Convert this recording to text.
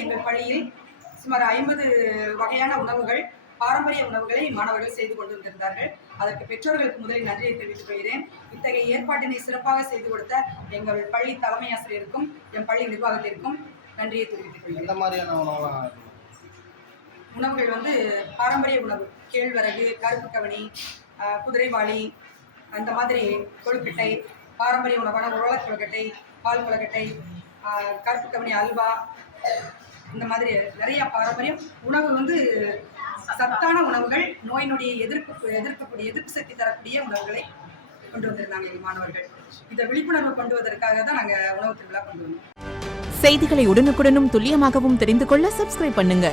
எங்கள் பள்ளியில் சுமார் 50 வகையான உணவுகள், பாரம்பரிய உணவுகளை மாணவர்கள் செய்து கொண்டு வந்திருந்தார்கள். அதற்கு பெற்றோர்களுக்கு முதலில் நன்றியை தெரிவித்துக் கொள்கிறேன். இத்தகைய ஏற்பாட்டினை சிறப்பாக செய்து கொடுத்த எங்கள் பள்ளி தலைமை ஆசிரியருக்கும் என் பள்ளி நிர்வாகத்திற்கும் நன்றியை தெரிவித்துக் கொள்கிறேன். உணவுகள் வந்து பாரம்பரிய உணவு, கேழ்வரகு, கருப்பு கவனி, குதிரைவாளி, அந்த மாதிரி கொழுக்கட்டை, பாரம்பரிய உணவான உருளை கொழுக்கட்டை, பால் கொழுக்கட்டை, கருப்பு கவனி அல்வா, இந்த மாதிரி நிறைய பாரம்பரியம் உணவு வந்து சத்தான உணவுகள், நோய் நொடியை எதிர்ப்பு சக்தி தரக்கூடிய உணவுகளை கொண்டு வந்திருந்தாங்க எங்கள் மாணவர்கள். இதை விழிப்புணர்வு கொண்டு வருவதற்காக தான் நாங்கள் உணவு திருவிழா கொண்டு வந்தோம். செய்திகளை உடனுக்குடனும் துல்லியமாகவும் தெரிந்து கொள்ள சப்ஸ்கிரைப் பண்ணுங்க.